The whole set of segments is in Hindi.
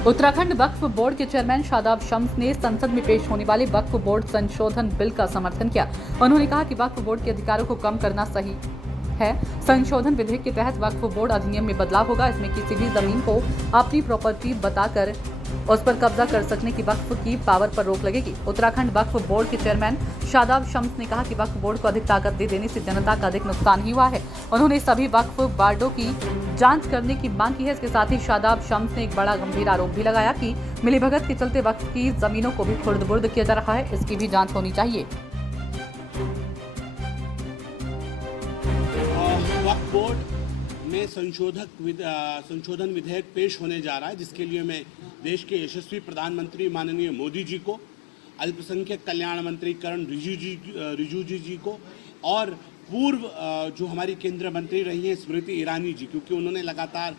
उत्तराखंड वक्फ बोर्ड के चेयरमैन शादाब शम्स ने संसद में पेश होने वाले वक्फ बोर्ड संशोधन बिल का समर्थन किया। उन्होंने कहा कि वक्फ बोर्ड के अधिकारों को कम करना सही है। संशोधन विधेयक के तहत वक्फ बोर्ड अधिनियम में बदलाव होगा। इसमें किसी भी जमीन को अपनी प्रॉपर्टी बताकर उस पर कब्जा कर सकने की वक्फ की पावर पर रोक लगेगी। उत्तराखंड वक्फ बोर्ड के चेयरमैन शादाब शम्स ने कहा कि वक्फ बोर्ड को अधिक ताकत दे देने से जनता का अधिक नुकसान ही हुआ है। उन्होंने सभी वक्फ बोर्डों की जांच करने की मांग की है। इसके साथ ही शादाब शम्स ने एक बड़ा गंभीर आरोप भी लगाया कि मिलीभगत के चलते वक्फ की जमीनों को भी खुर्द-बुर्द किया जा रहा है। इसकी भी जांच होनी चाहिए। वक्फ बोर्ड में संशोधन विधेयक पेश होने जा रहा है, जिसके लिए मैं देश के यशस्वी प्रधानमंत्री माननीय मोदी जी को, अल्पसंख्यक कल्याण मंत्री किरण रिजिजू जी को और पूर्व जो हमारी केंद्रीय मंत्री रही हैं स्मृति ईरानी जी, क्योंकि उन्होंने लगातार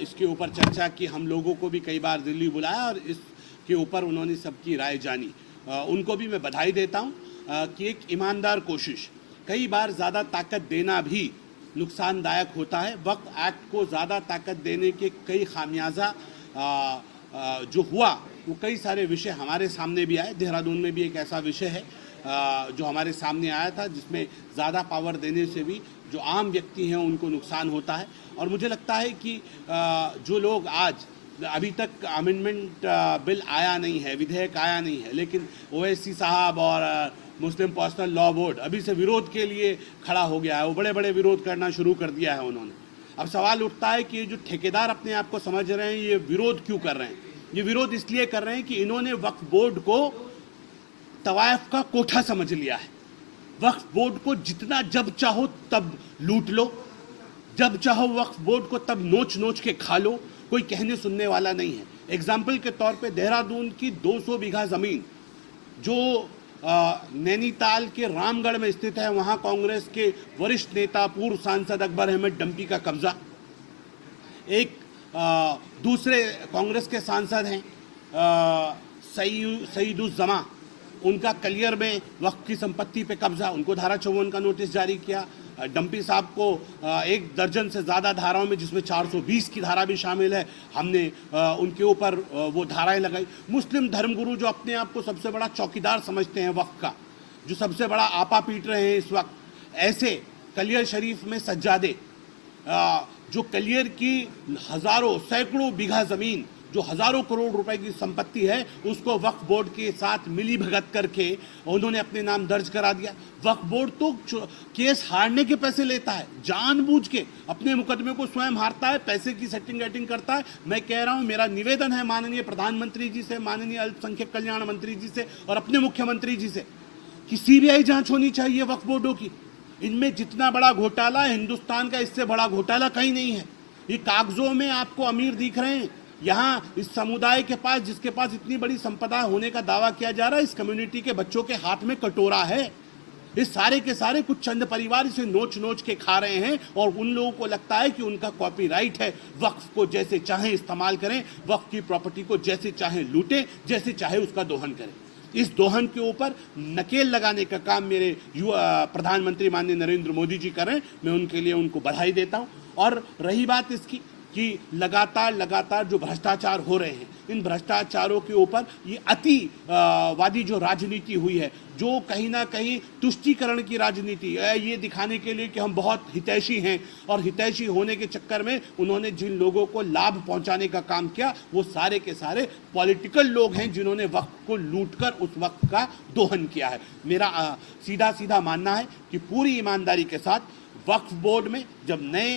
इसके ऊपर चर्चा की, हम लोगों को भी कई बार दिल्ली बुलाया और इसके ऊपर उन्होंने सबकी राय जानी। उनको भी मैं बधाई देता हूं कि एक ईमानदार कोशिश, कई बार ज़्यादा ताकत देना भी नुकसानदायक होता है। वक्फ एक्ट को ज़्यादा ताकत देने के कई खामियाजा जो हुआ, वो कई सारे विषय हमारे सामने भी आए। देहरादून में भी एक ऐसा विषय है जो हमारे सामने आया था, जिसमें ज़्यादा पावर देने से भी जो आम व्यक्ति हैं उनको नुकसान होता है। और मुझे लगता है कि जो लोग आज अभी तक अमेंडमेंट बिल आया नहीं है, विधेयक आया नहीं है, लेकिन ओवैसी साहब और मुस्लिम पर्सनल लॉ बोर्ड अभी से विरोध के लिए खड़ा हो गया है, वो बड़े बड़े विरोध करना शुरू कर दिया है उन्होंने। अब सवाल उठता है कि ये जो ठेकेदार अपने आप को समझ रहे हैं, ये विरोध क्यों कर रहे हैं? ये विरोध इसलिए कर रहे हैं कि इन्होंने वक्फ बोर्ड को तवायफ का कोठा समझ लिया है। वक्फ बोर्ड को जितना जब चाहो तब लूट लो, जब चाहो वक्फ बोर्ड को तब नोच नोच के खा लो, कोई कहने सुनने वाला नहीं है। एग्जाम्पल के तौर पे देहरादून की 200 बीघा ज़मीन जो नैनीताल के रामगढ़ में स्थित है, वहाँ कांग्रेस के वरिष्ठ नेता पूर्व सांसद अकबर अहमद डंपी का कब्जा। एक दूसरे कांग्रेस के सांसद हैं सईदुज़्ज़मा, उनका कलियर में वक्फ की संपत्ति पे कब्जा, उनको धारा 54 का नोटिस जारी किया। डंपी साहब को एक दर्जन से ज़्यादा धाराओं में, जिसमें 420 की धारा भी शामिल है, हमने उनके ऊपर वो धाराएं लगाई। मुस्लिम धर्मगुरु जो अपने आप को सबसे बड़ा चौकीदार समझते हैं वक्फ का, जो सबसे बड़ा आपा पीट रहे हैं इस वक्त, ऐसे कलियर शरीफ में सज्जादे, जो कलियर की हज़ारों सैकड़ों बीघा ज़मीन जो हज़ारों करोड़ रुपए की संपत्ति है, उसको वक्फ बोर्ड के साथ मिली भगत करके उन्होंने अपने नाम दर्ज करा दिया। वक्फ बोर्ड तो केस हारने के पैसे लेता है, जानबूझ के अपने मुकदमे को स्वयं हारता है, पैसे की सेटिंग वेटिंग करता है। मैं कह रहा हूं, मेरा निवेदन है माननीय प्रधानमंत्री जी से, माननीय अल्पसंख्यक कल्याण मंत्री जी से और अपने मुख्यमंत्री जी से कि सीबीआई जांच होनी चाहिए वक्फ बोर्डों की। इनमें जितना बड़ा घोटाला है हिंदुस्तान का, इससे बड़ा घोटाला कहीं नहीं है। ये कागजों में आपको अमीर दिख रहे हैं, यहाँ इस समुदाय के पास, जिसके पास इतनी बड़ी संपदा होने का दावा किया जा रहा है, इस कम्युनिटी के बच्चों के हाथ में कटोरा है। इस सारे के सारे कुछ चंद परिवार इसे नोच नोच के खा रहे हैं और उन लोगों को लगता है कि उनका कॉपीराइट है, वक्फ को जैसे चाहें इस्तेमाल करें, वक्फ की प्रॉपर्टी को जैसे चाहें लूटें, जैसे चाहे उसका दोहन करें। इस दोहन के ऊपर नकेल लगाने का काम मेरे प्रधानमंत्री माननीय नरेंद्र मोदी जी करें, मैं उनके लिए उनको बधाई देता हूँ। और रही बात इसकी कि लगातार जो भ्रष्टाचार हो रहे हैं, इन भ्रष्टाचारों के ऊपर ये अतिवादी जो राजनीति हुई है, जो कहीं ना कहीं तुष्टीकरण की राजनीति, ये दिखाने के लिए कि हम बहुत हितैषी हैं, और हितैषी होने के चक्कर में उन्होंने जिन लोगों को लाभ पहुंचाने का काम किया, वो सारे के सारे पॉलिटिकल लोग हैं जिन्होंने वक्त को लूटकर उस वक्त का दोहन किया है। मेरा सीधा मानना है कि पूरी ईमानदारी के साथ वक्फ बोर्ड में जब नए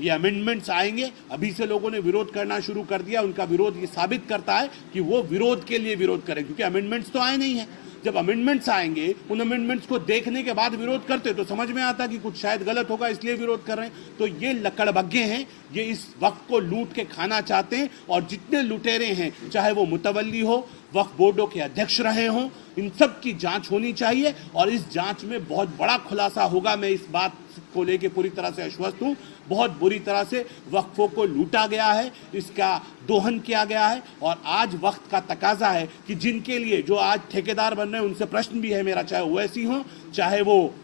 ये अमेंडमेंट्स आएंगे, अभी से लोगों ने विरोध करना शुरू कर दिया, उनका विरोध ये साबित करता है कि वो विरोध के लिए विरोध करें, क्योंकि अमेंडमेंट्स तो आए नहीं हैं। जब अमेंडमेंट्स आएंगे, उन अमेंडमेंट्स को देखने के बाद विरोध करते तो समझ में आता कि कुछ शायद गलत होगा, इसलिए विरोध कर रहे हैं। तो ये लकड़बग्गे हैं, ये इस वक्त को लूट के खाना चाहते हैं, और जितने लुटेरे हैं, चाहे वो मुतवल्ली हो, वक्फ बोर्डों के अध्यक्ष रहे हों, इन सब की जांच होनी चाहिए और इस जांच में बहुत बड़ा खुलासा होगा। मैं इस बात को लेके पूरी तरह से आश्वस्त हूँ। बहुत बुरी तरह से वक्फों को लूटा गया है, इसका दोहन किया गया है, और आज वक्त का तकाजा है कि जिनके लिए जो आज ठेकेदार बन रहे हैं, उनसे प्रश्न भी है मेरा, चाहे ओवैसी हो, चाहे वो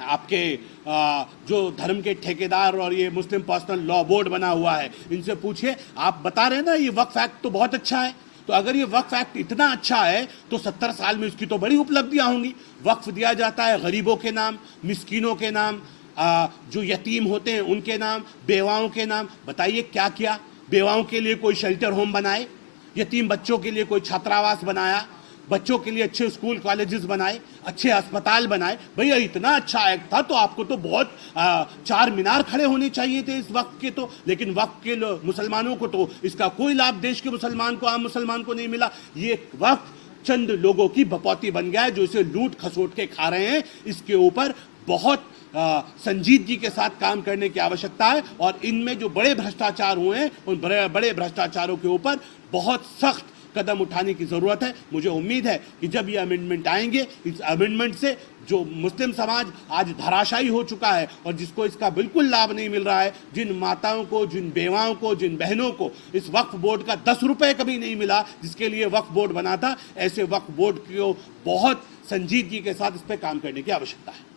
आपके जो धर्म के ठेकेदार और ये मुस्लिम पर्सनल लॉ बोर्ड बना हुआ है, इनसे पूछिए। आप बता रहे हैं ना ये वक्फ एक्ट तो बहुत अच्छा है, तो अगर ये वक्फ एक्ट इतना अच्छा है तो 70 साल में इसकी तो बड़ी उपलब्धियां होंगी। वक्फ दिया जाता है गरीबों के नाम, मिस्कीनों के नाम, जो यतीम होते हैं उनके नाम, बेवाओं के नाम। बताइए क्या किया? बेवाओं के लिए कोई शेल्टर होम बनाए, यतीम बच्चों के लिए कोई छात्रावास बनाया, बच्चों के लिए अच्छे स्कूल कॉलेजेस बनाए, अच्छे अस्पताल बनाए। भैया इतना अच्छा एक्ट था तो आपको तो बहुत चार मीनार खड़े होने चाहिए थे इस वक्त के तो, लेकिन वक्त के मुसलमानों को तो इसका कोई लाभ देश के मुसलमान को, आम मुसलमान को नहीं मिला। ये वक्त चंद लोगों की बपौती बन गया है जो इसे लूट खसोट के खा रहे हैं। इसके ऊपर बहुत संजीदगी के साथ काम करने की आवश्यकता है और इनमें जो बड़े भ्रष्टाचार हुए हैं उन बड़े भ्रष्टाचारों के ऊपर बहुत सख्त कदम उठाने की जरूरत है। मुझे उम्मीद है कि जब ये अमेंडमेंट आएंगे, इस अमेंडमेंट से जो मुस्लिम समाज आज धराशायी हो चुका है और जिसको इसका बिल्कुल लाभ नहीं मिल रहा है, जिन माताओं को, जिन बेवाओं को, जिन बहनों को इस वक्फ बोर्ड का 10 रुपए कभी नहीं मिला जिसके लिए वक्फ बोर्ड बना था, ऐसे वक्फ बोर्ड को बहुत संजीदगी के साथ इस पर काम करने की आवश्यकता है।